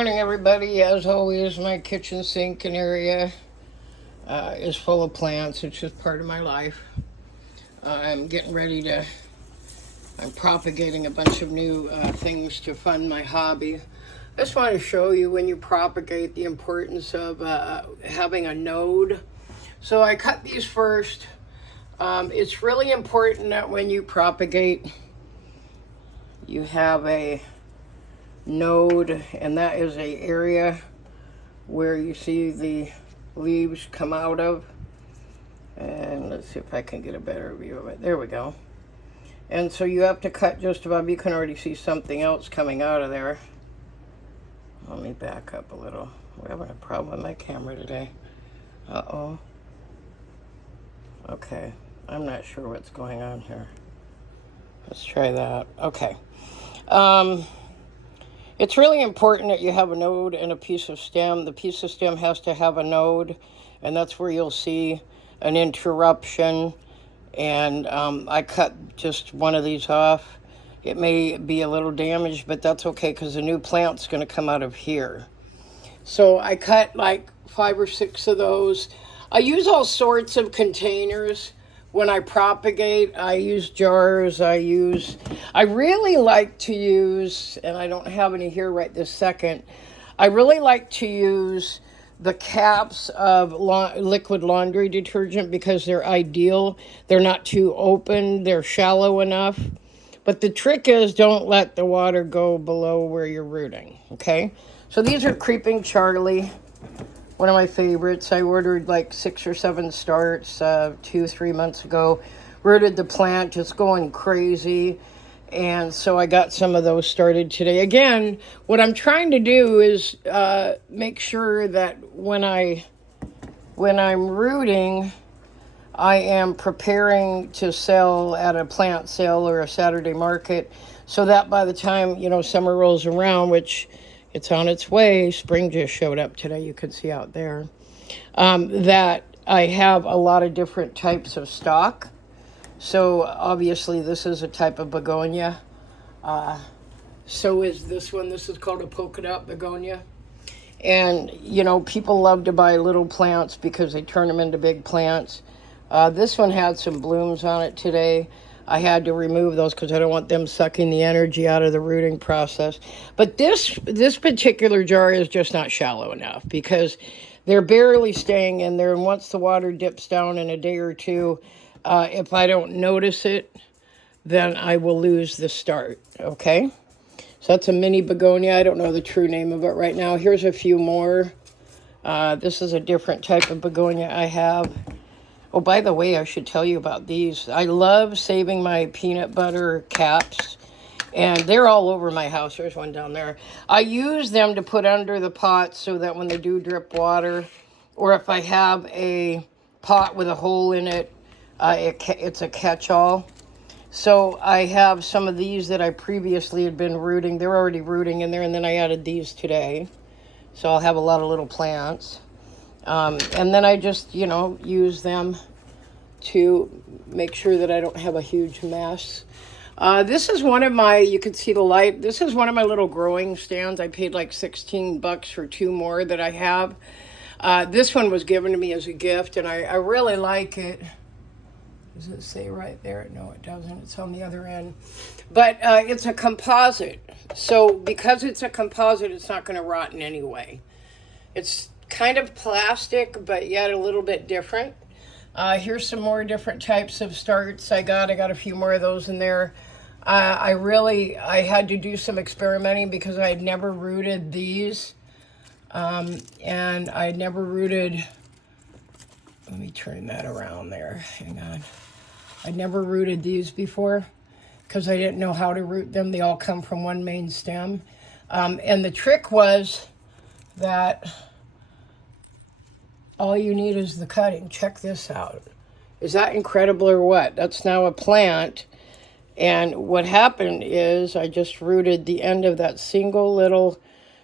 Morning, everybody. As always, my kitchen sink and area is full of plants. It's just part of my life. I'm getting ready to. I'm propagating a bunch of new things to fund my hobby. I just want to show you when you propagate the importance of having a node. So I cut these first. It's really important that when you propagate, you have a node, and that is a area where you see the leaves come out of. And let's see if I can get a better view of it. There we go. And so you have to cut just above. You can already see something else coming out of there. Let me back up a little. We're having a problem with my camera today. Uh-oh. Okay, I'm not sure what's going on here. Let's try that. Okay. It's really important that you have a node and a piece of stem. The piece of stem has to have a node, and that's where you'll see an interruption. And I cut just one of these off. It may be a little damaged, but that's okay because the new plant's going to come out of here. So I cut like 5 or 6 of those. I use all sorts of containers. When I propagate, I use jars. I really like to use, and I don't have any here right this second, I really like to use the caps of liquid laundry detergent because they're ideal. They're not too open. They're shallow enough. But the trick is don't let the water go below where you're rooting, okay? So these are Creeping Charlie. One of my favorites. I ordered like 6 or 7 starts 2-3 months ago. Rooted the plant, just going crazy. And so I got some of those started today. Again, what I'm trying to do is make sure that when I'm rooting, I am preparing to sell at a plant sale or a Saturday market, so that by the time, summer rolls around, which it's on its way. Spring just showed up today. You can see out there that I have a lot of different types of stock. So obviously this is a type of begonia. So is this one. This is called a polka dot begonia. And, people love to buy little plants because they turn them into big plants. This one had some blooms on it today. I had to remove those because I don't want them sucking the energy out of the rooting process. But this particular jar is just not shallow enough because they're barely staying in there. And once the water dips down in a day or two, if I don't notice it, then I will lose the start, okay? So that's a mini begonia. I don't know the true name of it right now. Here's a few more. This is a different type of begonia I have. Oh, by the way, I should tell you about these. I love saving my peanut butter caps, and they're all over my house. There's one down there. I use them to put under the pot so that when they do drip water, or if I have a pot with a hole in it, it's a catch-all. So I have some of these that I previously had been rooting. They're already rooting in there, and then I added these today. So I'll have a lot of little plants. And then I just, use them to make sure that I don't have a huge mess. This is one of my, you can see the light. This is one of my little growing stands. I paid like $16 for 2 more that I have. This one was given to me as a gift, and I really like it. Does it say right there? No, it doesn't. It's on the other end. But it's a composite. So because it's a composite, it's not going to rot in any way. It's kind of plastic, but yet a little bit different. Here's some more different types of starts I got a few more of those in there. I had to do some experimenting because I had never rooted these. And I had never rooted, let me turn that around there, hang on. I'd never rooted these before because I didn't know how to root them. They all come from one main stem. And the trick was that all you need is the cutting. Check this out. Is that incredible or what? That's now a plant. And what happened is I just rooted the end of that single little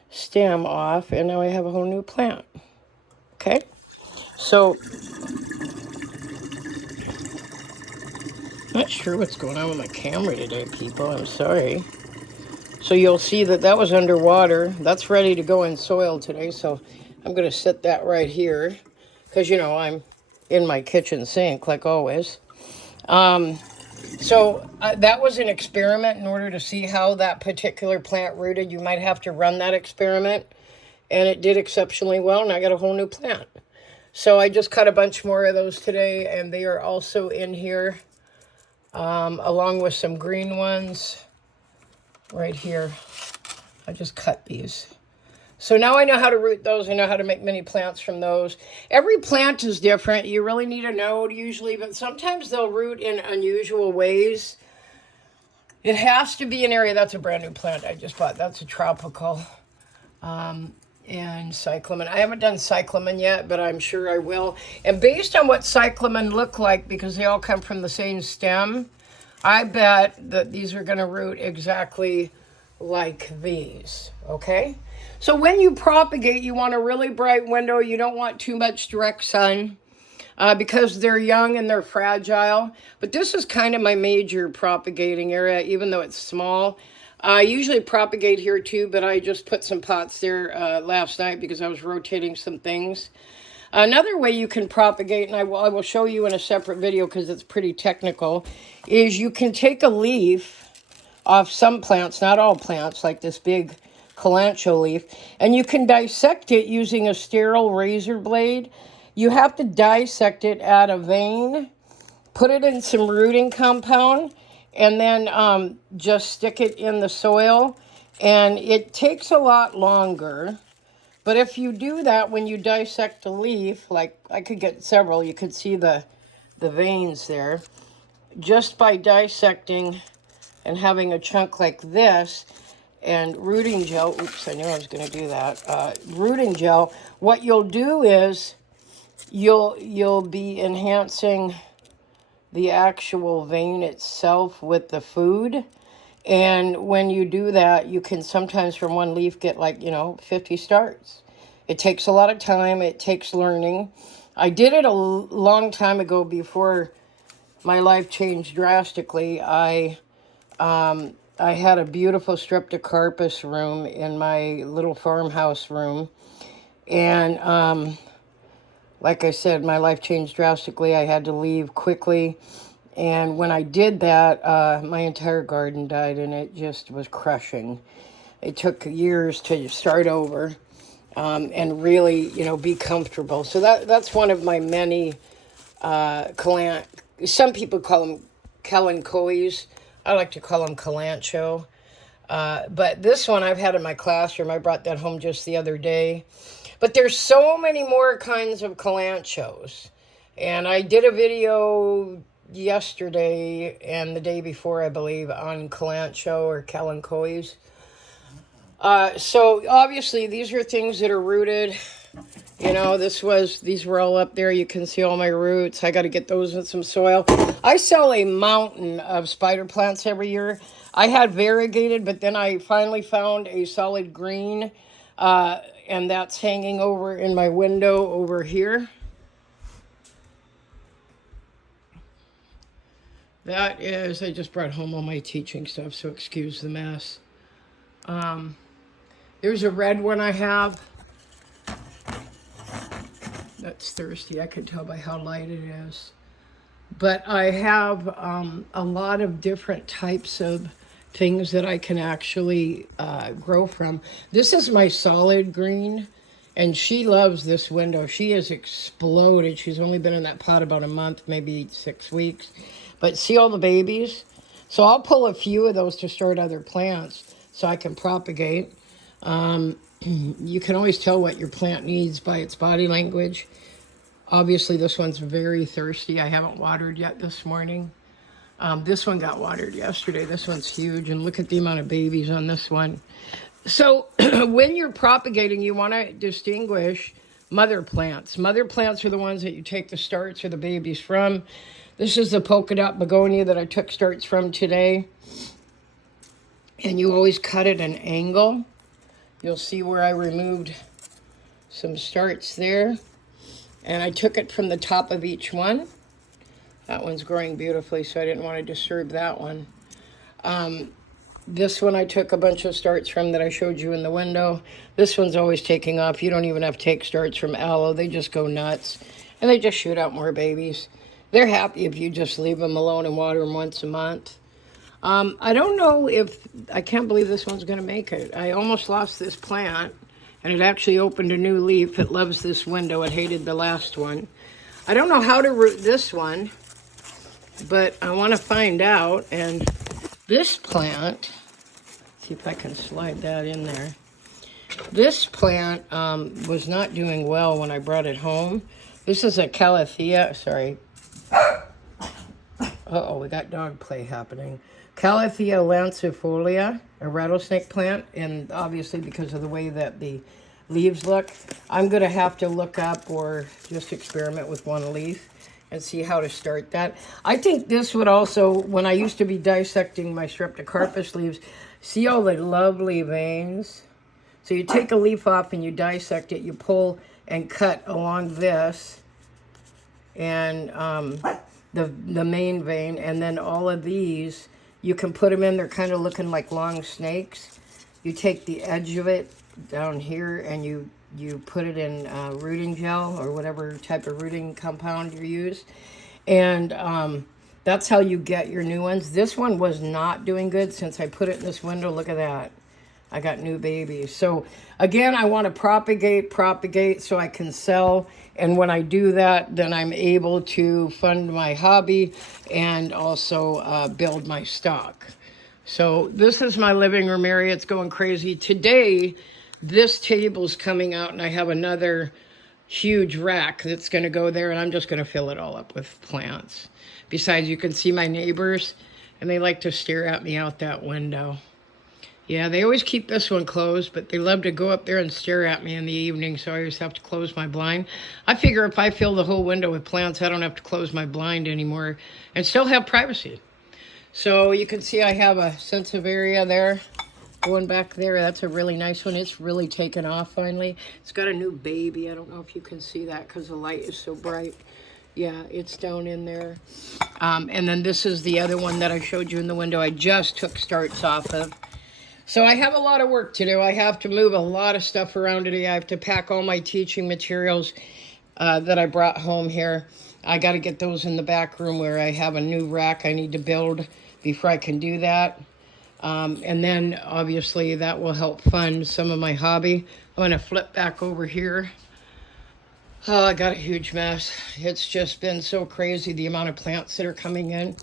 stem off, and now I have a whole new plant. Okay? So, not sure what's going on with my camera today, people. I'm sorry. So you'll see that that was underwater. That's ready to go in soil today. So I'm going to set that right here because, you know, I'm in my kitchen sink like always. That was an experiment in order to see how that particular plant rooted. You might have to run that experiment, and it did exceptionally well, and I got a whole new plant. So I just cut a bunch more of those today, and they are also in here, along with some green ones right here. I just cut these. So now I know how to root those. I know how to make mini plants from those. Every plant is different. You really need a node usually, but sometimes they'll root in unusual ways. It has to be an area. That's a brand new plant I just bought. That's a tropical. And cyclamen. I haven't done cyclamen yet, but I'm sure I will. And based on what cyclamen look like, because they all come from the same stem, I bet that these are going to root exactly like these, okay? So when you propagate, you want a really bright window. You don't want too much direct sun because they're young and they're fragile. But this is kind of my major propagating area, even though it's small. I usually propagate here too, but I just put some pots there last night because I was rotating some things. Another way you can propagate, and I will show you in a separate video because it's pretty technical, is you can take a leaf off some plants, not all plants, like this big kalanchoe leaf, and you can dissect it using a sterile razor blade. You have to dissect it at a vein, put it in some rooting compound, and then just stick it in the soil. And it takes a lot longer. But if you do that when you dissect a leaf, like I could get several, you could see the veins there. Just by dissecting and having a chunk like this and rooting gel, oops, I knew I was going to do that. Rooting gel, what you'll do is you'll be enhancing the actual vein itself with the food. And when you do that, you can sometimes from one leaf get 50 starts. It takes a lot of time. It takes learning. I did it a long time ago before my life changed drastically. I had a beautiful streptocarpus room in my little farmhouse room. And like I said, my life changed drastically. I had to leave quickly. And when I did that, my entire garden died, and it just was crushing. It took years to start over and really, be comfortable. So that's one of my many some people call them kalanchoes. I like to call them kalanchoe. But this one I've had in my classroom. I brought that home just the other day. But there's so many more kinds of kalanchoes. And I did a video yesterday and the day before, I believe, on kalanchoe or kalanchoes. So obviously these are things that are rooted. These were all up there. You can see all my roots. I got to get those in some soil. I sell a mountain of spider plants every year. I had variegated, but then I finally found a solid green, and that's hanging over in my window over here. That is, I just brought home all my teaching stuff, so excuse the mess. There's a red one I have. That's thirsty. I can tell by how light it is. But I have a lot of different types of things that I can actually grow from. This is my solid green, and she loves this window. She has exploded. She's only been in that pot about a month, maybe 6 weeks. But see all the babies? So I'll pull a few of those to start other plants so I can propagate. You can always tell what your plant needs by its body language. Obviously, this one's very thirsty. I haven't watered yet this morning. This one got watered yesterday. This one's huge, and look at the amount of babies on this one. So when you're propagating, you want to distinguish mother plants. Mother plants are the ones that you take the starts or the babies from. This is the polka dot begonia that I took starts from today. And you always cut at an angle. You'll see where I removed some starts there. And I took it from the top of each one. That one's growing beautifully, so I didn't want to disturb that one. This one I took a bunch of starts from that I showed you in the window. This one's always taking off. You don't even have to take starts from aloe. They just go nuts. And they just shoot out more babies. They're happy if you just leave them alone and water them once a month. I don't know if... I can't believe this one's going to make it. I almost lost this plant. And it actually opened a new leaf. It loves this window. It hated the last one. I don't know how to root this one. But I want to find out. And this plant... see if I can slide that in there. This plant was not doing well when I brought it home. This is a calathea, sorry. Uh-oh, we got dog play happening. Calathea lancifolia, a rattlesnake plant, and obviously because of the way that the leaves look, I'm going to have to look up or just experiment with one leaf and see how to start that. I think this would also, when I used to be dissecting my streptocarpus leaves, see all the lovely veins? So you take a leaf off and you dissect it, you pull and cut along this, and the main vein, and then all of these, you can put them in, they're kind of looking like long snakes. You take the edge of it down here and you put it in rooting gel or whatever type of rooting compound you use. And that's how you get your new ones. This one was not doing good since I put it in this window. Look at that. I got new babies. So again, I want to propagate so I can sell. And when I do that, then I'm able to fund my hobby and also build my stock. So this is my living room area. It's going crazy. Today, this table's coming out and I have another huge rack that's going to go there, and I'm just going to fill it all up with plants. Besides, you can see my neighbors, and they like to stare at me out that window. Yeah, they always keep this one closed, but they love to go up there and stare at me in the evening, so I always have to close my blind. I figure if I fill the whole window with plants, I don't have to close my blind anymore and still have privacy. So you can see I have a sensitive area there. Going back there, that's a really nice one. It's really taken off finally. It's got a new baby. I don't know if you can see that because the light is so bright. Yeah, it's down in there. And then this is the other one that I showed you in the window. I just took starts off of. So I have a lot of work to do. I have to move a lot of stuff around today. I have to pack all my teaching materials that I brought home here. I got to get those in the back room where I have a new rack I need to build before I can do that. And then obviously that will help fund some of my hobby. I'm going to flip back over here. Oh, I got a huge mess. It's just been so crazy, the amount of plants that are coming in.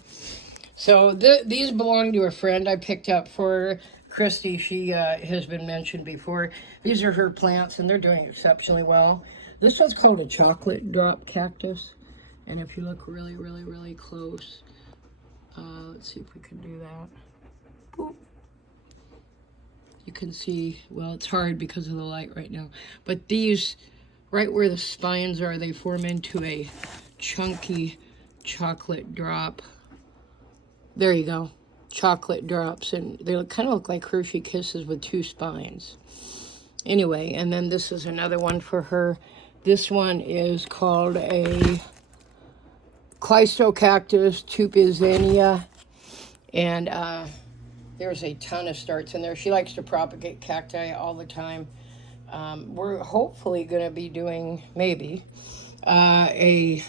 So these belong to a friend I picked up for Christy. She has been mentioned before. These are her plants, and they're doing exceptionally well. This one's called a chocolate drop cactus. And if you look really, really, really close, let's see if we can do that. Boop. You can see, well, it's hard because of the light right now. But these, right where the spines are, they form into a chunky chocolate drop. There you go. Chocolate drops, and they kind of look like Hershey Kisses with two spines. Anyway, and then this is another one for her. This one is called a Clystocactus tupizania, and there's a ton of starts in there. She likes to propagate cacti all the time. We're hopefully going to be doing maybe a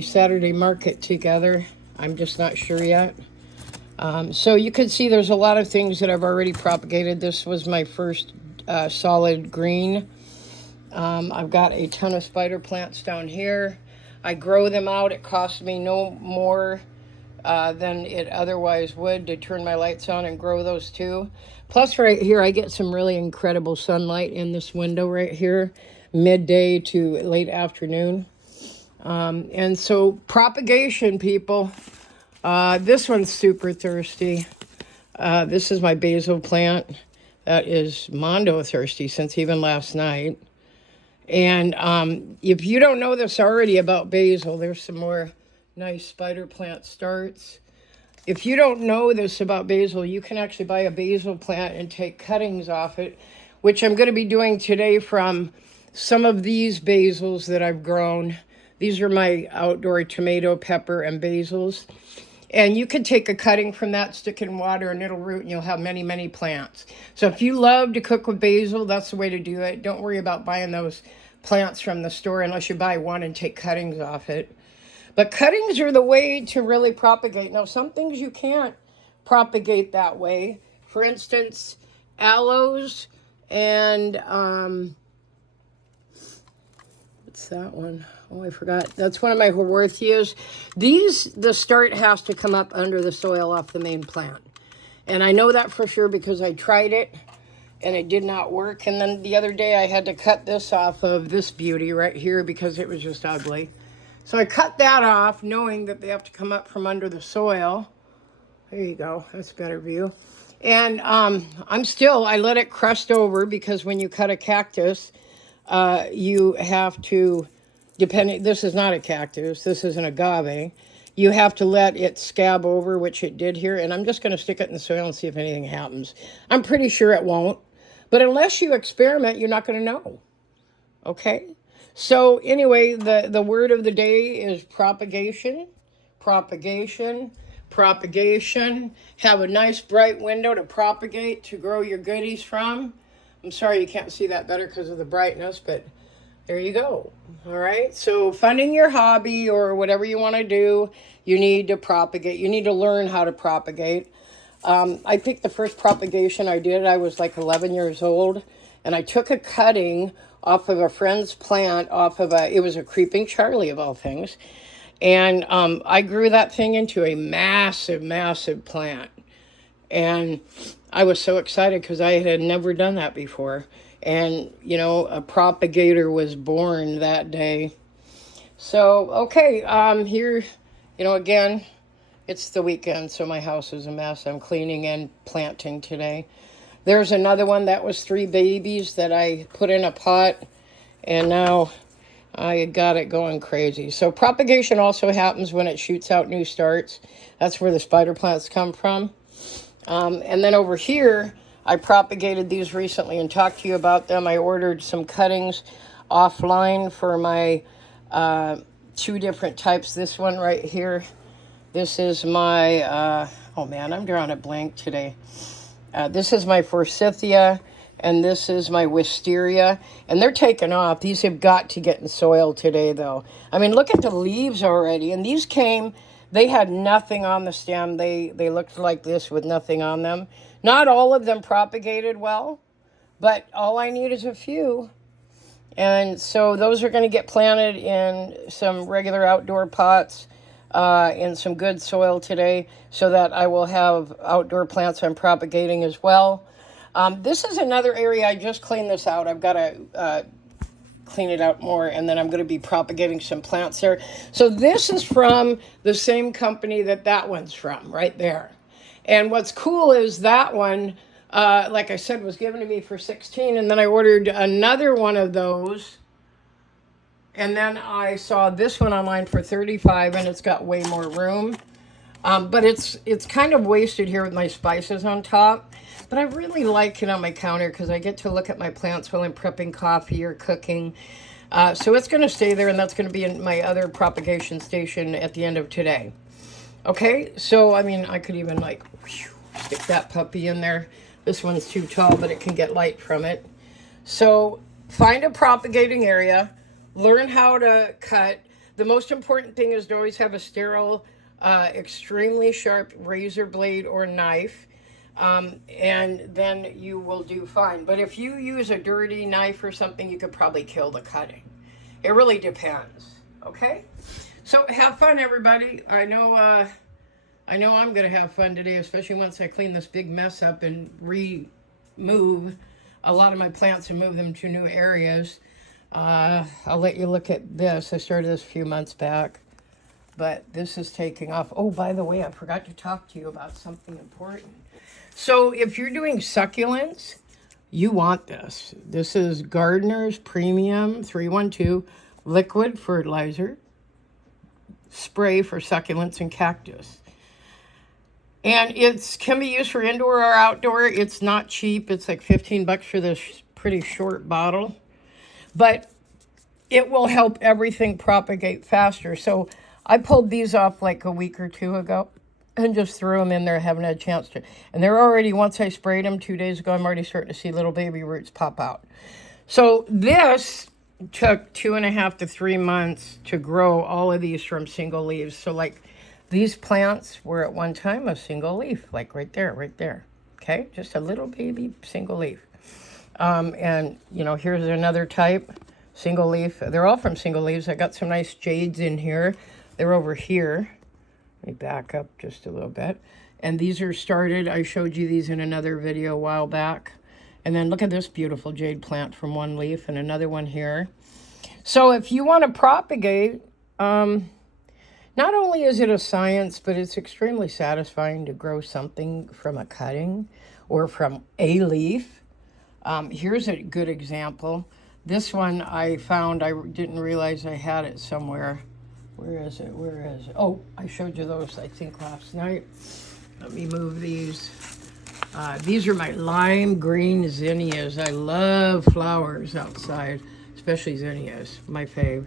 Saturday market together. I'm just not sure yet. So you can see there's a lot of things that I've already propagated. This was my first solid green. I've got a ton of spider plants down here. I grow them out. It costs me no more than it otherwise would to turn my lights on and grow those too. Plus right here, I get some really incredible sunlight in this window right here, midday to late afternoon. And so propagation, people. This one's super thirsty. This is my basil plant. That is mondo thirsty since even last night. And if you don't know this already about basil, there's some more nice spider plant starts. If you don't know this about basil, you can actually buy a basil plant and take cuttings off it, which I'm going to be doing today from some of these basils that I've grown. These are my outdoor tomato, pepper, and basils. And you can take a cutting from that, stick it in water, and it'll root, and you'll have many, many plants. So if you love to cook with basil, that's the way to do it. Don't worry about buying those plants from the store unless you buy one and take cuttings off it. But cuttings are the way to really propagate. Now, some things you can't propagate that way. For instance, aloes and what's that one? Oh, I forgot. That's one of my Haworthias. The start has to come up under the soil off the main plant. And I know that for sure because I tried it and it did not work. And then the other day I had to cut this off of this beauty right here because it was just ugly. So I cut that off knowing that they have to come up from under the soil. There you go. That's a better view. And I let it crust over because when you cut a cactus, you have to, this is not a cactus, this is an agave. You have to let it scab over, which it did here. And I'm just going to stick it in the soil and see if anything happens. I'm pretty sure it won't. But unless you experiment, you're not going to know. Okay? So anyway, the word of the day is propagation, propagation, propagation. Have a nice bright window to propagate, to grow your goodies from. I'm sorry you can't see that better because of the brightness, but there you go. All right. So funding your hobby or whatever you want to do, you need to propagate. You need to learn how to propagate. I think the first propagation I did, I was like 11 years old, and I took a cutting off of a friend's plant, it was a creeping Charlie of all things. And I grew that thing into a massive, massive plant. And I was so excited because I had never done that before. And, a propagator was born that day. So, okay, here, again, it's the weekend, so my house is a mess. I'm cleaning and planting today. There's another one that was 3 babies that I put in a pot, and now I got it going crazy. So propagation also happens when it shoots out new starts. That's where the spider plants come from. And then over here, I propagated these recently and talked to you about them. I ordered some cuttings offline for my 2 different types. This one right here. This is my, oh man, I'm drawing a blank today. This is my Forsythia, and this is my Wisteria, and they're taking off. These have got to get in soil today, though. I mean, look at the leaves already, and these they had nothing on the stem. They looked like this with nothing on them. Not all of them propagated well, but all I need is a few. And so those are going to get planted in some regular outdoor pots, in some good soil today, so that I will have outdoor plants I'm propagating as well. This is another area. I just cleaned this out. I've got to clean it out more, and then I'm going to be propagating some plants there. So this is from the same company that one's from, right there. And what's cool is that one, like I said, was given to me for $16, and then I ordered another one of those. And then I saw this one online for $35, and it's got way more room. But it's kind of wasted here with my spices on top. But I really like it on my counter because I get to look at my plants while I'm prepping coffee or cooking. So it's going to stay there, and that's going to be in my other propagation station at the end of today. Okay, so I mean, I could even stick that puppy in there. This one's too tall, but it can get light from it. So find a propagating area. Learn how to cut. The most important thing is to always have a sterile, extremely sharp razor blade or knife, and then you will do fine. But if you use a dirty knife or something, you could probably kill the cutting. It really depends. Okay? So have fun, everybody. I know I'm going to have fun today, especially once I clean this big mess up and remove a lot of my plants and move them to new areas. I'll let you look at this. I started this a few months back, but this is taking off. Oh, by the way, I forgot to talk to you about something important. So if you're doing succulents, you want this. This is Gardener's Premium 312 liquid fertilizer spray for succulents and cactus. And it can be used for indoor or outdoor. It's not cheap. It's like $15 for this pretty short bottle. But it will help everything propagate faster. So I pulled these off like a week or 2 ago. and just threw them in there. I haven't had a chance to. And they're already, once I sprayed them 2 days ago, I'm already starting to see little baby roots pop out. So this took 2.5 to 3 months to grow all of these from single leaves. So like these plants were at one time a single leaf, like right there. Okay, just a little baby single leaf. And you know, here's another type, single leaf. They're all from single leaves. I got some nice jades in here. They're over here. Let me back up just a little bit. And these are started. I showed you these in another video a while back. And then look at this beautiful jade plant from one leaf and another one here. So if you want to propagate, not only is it a science, but it's extremely satisfying to grow something from a cutting or from a leaf. Here's a good example. This one I found, I didn't realize I had it somewhere. Where is it? Oh, I showed you those, I think, last night. Let me move these. These are my lime green zinnias. I love flowers outside, especially zinnias, my fave.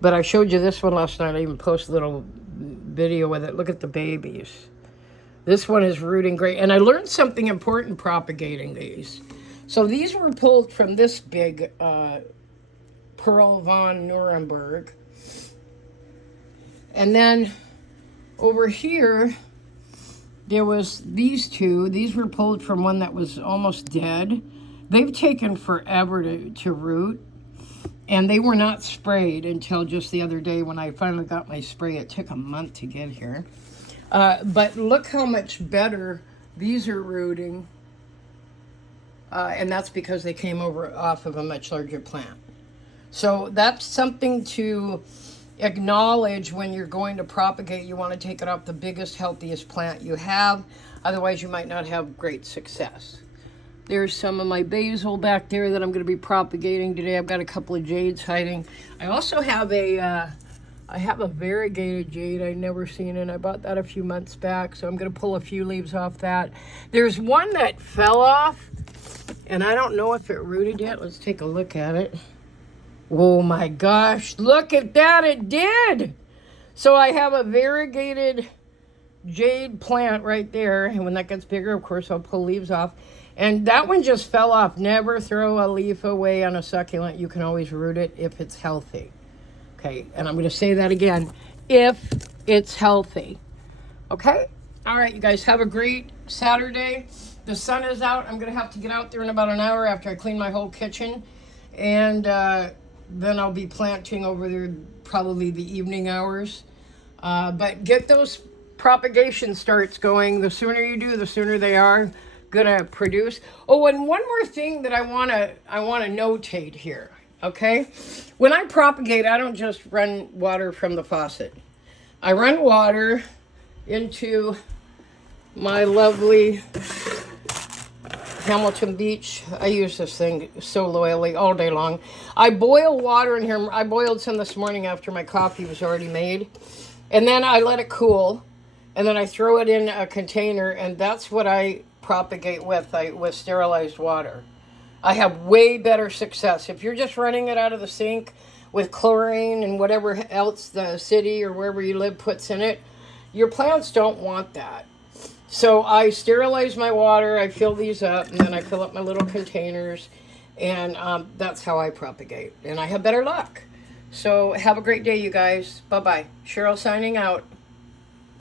But I showed you this one last night. I even posted a little video with it. Look at the babies. This one is rooting great. And I learned something important propagating these. So these were pulled from this big Pearl von Nuremberg. And then over here, there was these two. These were pulled from one that was almost dead. They've taken forever to root. And they were not sprayed until just the other day when I finally got my spray. It took a month to get here. But look how much better these are rooting. And that's because they came over off of a much larger plant. So that's something to acknowledge when you're going to propagate. You want to take it off the biggest, healthiest plant you have. Otherwise, you might not have great success. There's some of my basil back there that I'm going to be propagating today. I've got a couple of jades hiding. I also have a variegated jade I'd never seen, and I bought that a few months back, so I'm going to pull a few leaves off that. There's one that fell off, and I don't know if it rooted yet. Let's take a look at it. Oh my gosh, look at that, it did! So I have a variegated jade plant right there, and when that gets bigger, of course, I'll pull leaves off. And that one just fell off. Never throw a leaf away on a succulent. You can always root it if it's healthy. Okay, and I'm going to say that again, if it's healthy. Okay? All right, you guys, have a great Saturday. The sun is out. I'm going to have to get out there in about an hour after I clean my whole kitchen. And then I'll be planting over there probably the evening hours. But get those propagation starts going. The sooner you do, the sooner they are gonna produce. Oh, and one more thing that I wanna notate here. Okay, when I propagate, I don't just run water from the faucet. I run water into my lovely Hamilton Beach. I use this thing so loyally all day long. I boil water in here. I boiled some this morning after my coffee was already made. And then I let it cool. And then I throw it in a container, and that's what I propagate with sterilized water. I have way better success. If you're just running it out of the sink with chlorine and whatever else the city or wherever you live puts in it, your plants don't want that. So I sterilize my water, I fill these up, and then I fill up my little containers, and that's how I propagate. And I have better luck. So have a great day, you guys. Bye-bye. Cheryl signing out.